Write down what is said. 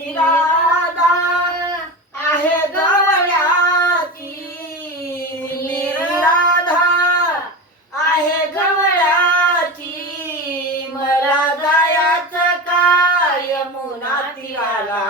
निराधा आहे गवळ्याची, निराधा आहे गवळ्याची. मला जायचं काय यमुना तीराला,